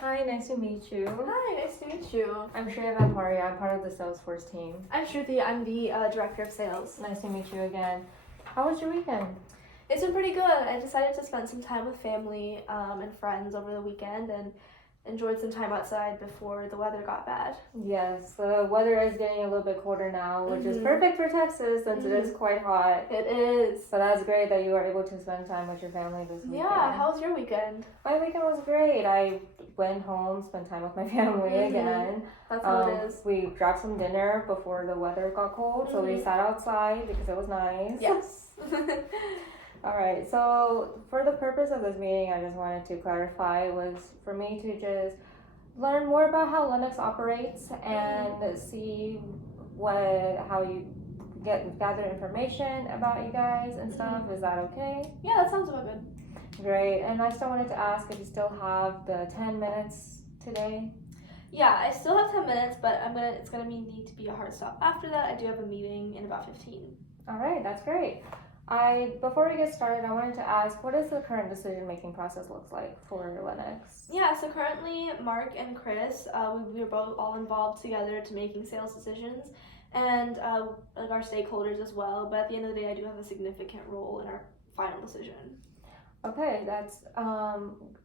Hi, nice to meet you. Hi, nice to meet you. I'm Shreya Vaparia. I'm part of the Salesforce team. I'm Shruti. I'm the Director of Sales. Nice to meet you again. How was your weekend? It's been pretty good. I decided to spend some time with family and friends over the weekend and enjoyed some time outside before the weather got bad. Yes, the weather is getting a little bit colder now, which is perfect for Texas since it is quite hot. It is. So that's great that you were able to spend time with your family this weekend. Yeah, how was your weekend? My weekend was great. I went home, spent time with my family again. That's how it is. We grabbed some dinner before the weather got cold, so we sat outside because it was nice. Yes. Alright, so for the purpose of this meeting, I just wanted to clarify was for me to just learn more about how Lennox operates and see how you gather information about you guys and stuff. Is that okay? Yeah, that sounds about good. Great. And I still wanted to ask if you still have the 10 minutes today. Yeah, I still have 10 minutes, but it's gonna need to be a hard stop. After that, I do have a meeting in about 15. Alright, that's great. Before we get started, I wanted to ask, what does the current decision-making process looks like for Lennox? Yeah, so currently Mark and Chris, we were both all involved together to making sales decisions, and like our stakeholders as well. But at the end of the day, I do have a significant role in our final decision. Okay, that's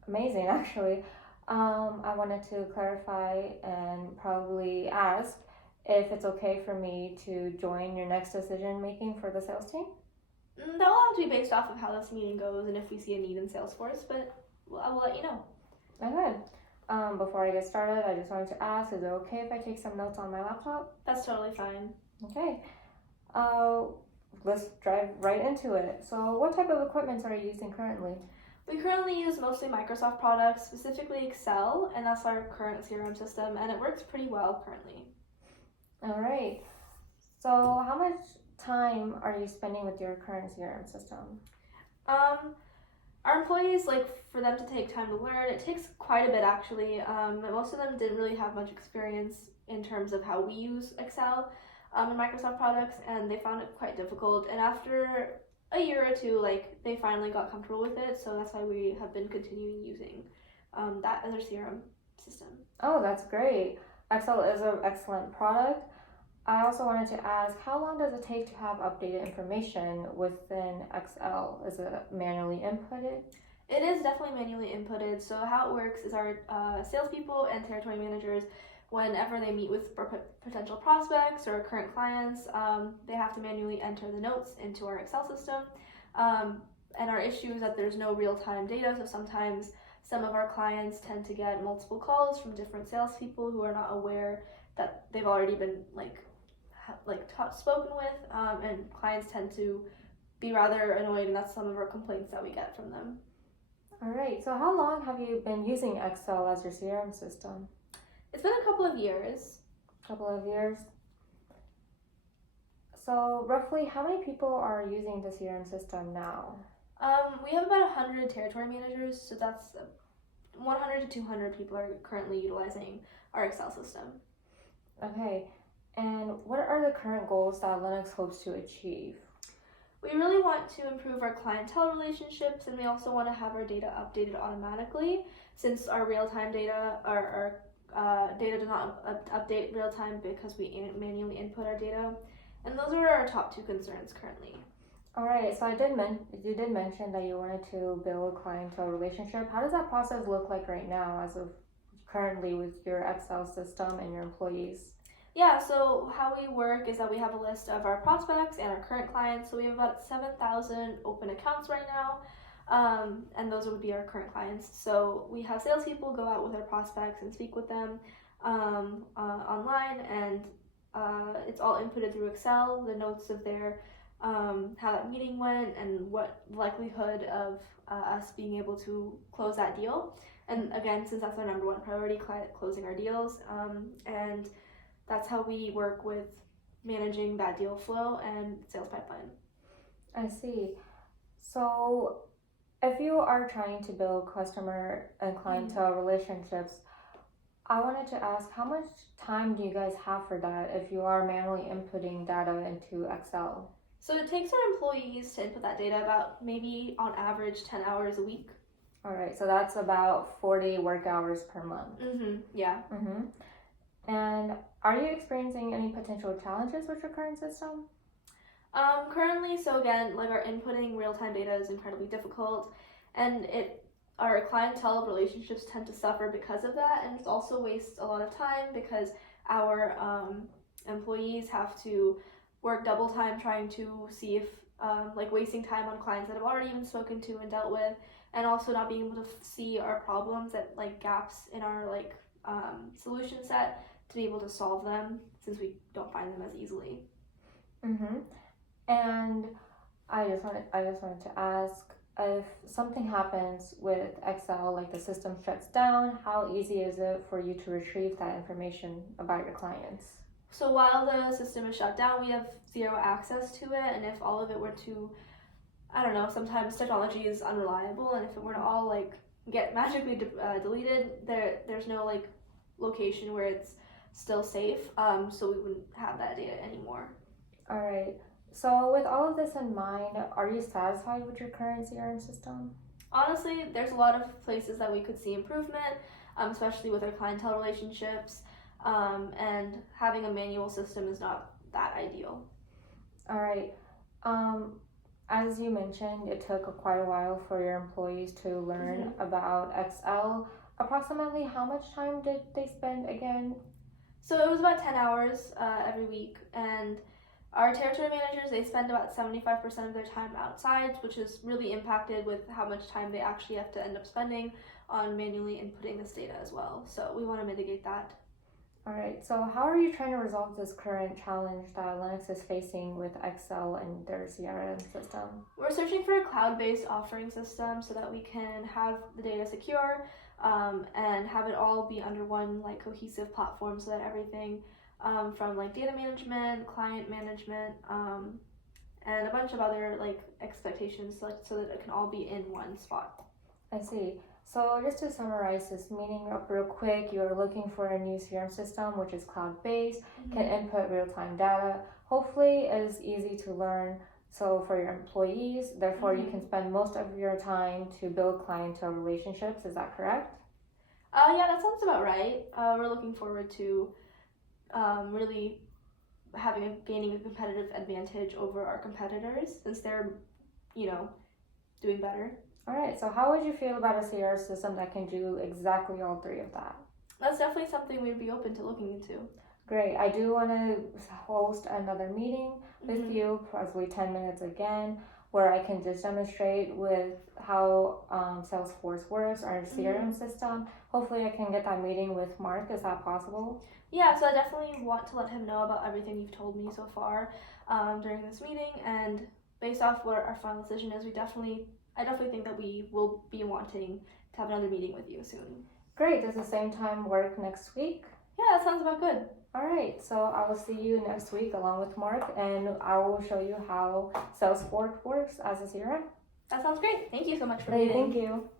amazing actually. I wanted to clarify and probably ask if it's okay for me to join your next decision making for the sales team. That will have to be based off of how this meeting goes and if we see a need in Salesforce, but I will let you know. Okay. Before I get started, I just wanted to ask, is it okay if I take some notes on my laptop? That's totally fine. Okay. Let's dive right into it. So what type of equipment are you using currently? We currently use mostly Microsoft products, specifically Excel, and that's our current CRM system, and it works pretty well currently. All right. So how much time are you spending with your current CRM system? Our employees, for them to take time to learn, it takes quite a bit actually. Most of them didn't really have much experience in terms of how we use Excel and Microsoft products, and they found it quite difficult. And after a year or two, they finally got comfortable with it, so that's why we have been continuing using that as our CRM system. Oh, that's great. Excel is an excellent product. I also wanted to ask, how long does it take to have updated information within Excel? Is it manually inputted? It is definitely manually inputted. So how it works is our salespeople and territory managers, whenever they meet with potential prospects or current clients, they have to manually enter the notes into our Excel system. And our issue is that there's no real-time data, so sometimes some of our clients tend to get multiple calls from different salespeople who are not aware that they've already been spoken with, and clients tend to be rather annoyed, and that's some of our complaints that we get from them. All right, so how long have you been using Excel as your CRM system? It's been a couple of years. So roughly how many people are using the CRM system now? We have about 100 territory managers, so that's 100 to 200 people are currently utilizing our Excel system. Okay. And what are the current goals that Lennox hopes to achieve? We really want to improve our clientele relationships, and we also want to have our data updated automatically, since our real-time data, our data does not update real-time because we manually input our data. And those are our top two concerns currently. All right, so you did mention that you wanted to build clientele relationship. How does that process look like right now as of currently with your Excel system and your employees? Yeah, so how we work is that we have a list of our prospects and our current clients. So we have about 7,000 open accounts right now, and those would be our current clients. So we have salespeople go out with our prospects and speak with them online, and it's all inputted through Excel, the notes of their how that meeting went and what likelihood of us being able to close that deal. And again, since that's our number one priority, closing our deals, and that's how we work with managing that deal flow and sales pipeline. I see. So if you are trying to build customer and clientele relationships, I wanted to ask, how much time do you guys have for that if you are manually inputting data into Excel? So it takes our employees to input that data about maybe on average 10 hours a week. All right, so that's about 40 work hours per month. Yeah. And are you experiencing any potential challenges with your current system? Currently, so again, like our inputting real-time data is incredibly difficult, and our clientele relationships tend to suffer because of that, and it also wastes a lot of time because our employees have to work double time trying to see if like wasting time on clients that have already been spoken to and dealt with, and also not being able to see our problems that like gaps in our like solution set to be able to solve them since we don't find them as easily. And I just wanted to ask, if something happens with Excel, like the system shuts down, how easy is it for you to retrieve that information about your clients? So while the system is shut down, we have zero access to it, and if all of it were to, I don't know, sometimes technology is unreliable, and if it were to all like get magically deleted, there's no like location where it's still safe, so we wouldn't have that data anymore. All right. So with all of this in mind, are you satisfied with your current CRM system? Honestly, there's a lot of places that we could see improvement, especially with our clientele relationships, and having a manual system is not that ideal. All right. As you mentioned, it took quite a while for your employees to learn about Excel. Approximately how much time did they spend again? So it was about 10 hours every week, and our territory managers, they spend about 75% of their time outside, which is really impacted with how much time they actually have to end up spending on manually inputting this data as well. So we want to mitigate that. All right, so how are you trying to resolve this current challenge that Lennox is facing with Excel and their CRM system? We're searching for a cloud-based offering system so that we can have the data secure and have it all be under one like cohesive platform so that everything from like data management, client management, and a bunch of other like expectations so that it can all be in one spot. I see. So just to summarize this meeting up real quick, you're looking for a new CRM system which is cloud-based, can input real-time data, hopefully is easy to learn, so for your employees, therefore you can spend most of your time to build clientele relationships, is that correct? Yeah, that sounds about right. We're looking forward to really gaining a competitive advantage over our competitors since they're, doing better. All right, so how would you feel about a CRM system that can do exactly all three of that? That's definitely something we'd be open to looking into. Great. I do want to host another meeting with you, probably 10 minutes again, where I can just demonstrate with how Salesforce works, our CRM system. Hopefully I can get that meeting with Mark. Is that possible? Yeah, so I definitely want to let him know about everything you've told me so far during this meeting, and based off what our final decision is, I definitely think that we will be wanting to have another meeting with you soon. Great. Does the same time work next week? Yeah, that sounds about good. All right. So I will see you next week along with Mark, and I will show you how Salesforce works as a CRM. That sounds great. Thank you so much for meeting. Thank you.